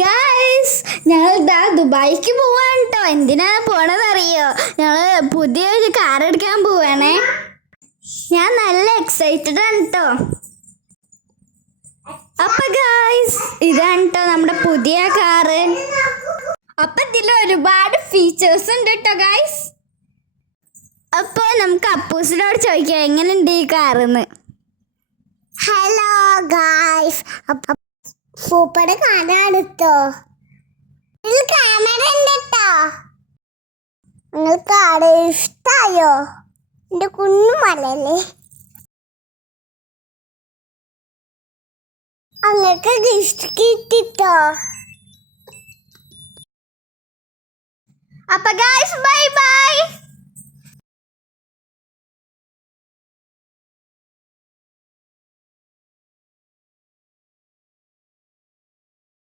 Guys, ഞങ്ങൾ ഇതാ ദുബായിക്ക് പോവാണ് കേട്ടോ. എന്തിനാ പോണതറിയോ? ഞങ്ങൾ പുതിയൊരു കാർ എടുക്കാൻ പോവാണേ. ഞാൻ നല്ല എക്സൈറ്റഡ് ആണ് കേട്ടോ. അപ്പൊ ഗായ്സ്, ഇതാണ് കേട്ടോ നമ്മുടെ പുതിയ കാറ്. അപ്പൊ ഇതിൽ ഒരുപാട് ഫീച്ചേഴ്സ് ഉണ്ട് കേട്ടോ ഗായ്സ്. അപ്പൊ നമുക്ക് അപ്പൂസിനോട് ചോദിക്കാം എങ്ങനെയുണ്ട് ഈ കാറെന്ന്. ഹലോ ഗായ്സ്, സൂപ്പർ കാറാണ് ട്ടോ. ഇതിൽ ക്യാമറ ഉണ്ട് ട്ടോ. നിങ്ങൾക്ക് കാറ് ഇഷ്ടായോ? എന്റെ കുഞ്ഞുമലല്ലേ, അങ്ങക്ക് ഗിഫ്റ്റ് കിട്ടിട്ടോ. അപ്പൊ ഗായ്സ്, ബൈ ബൈ.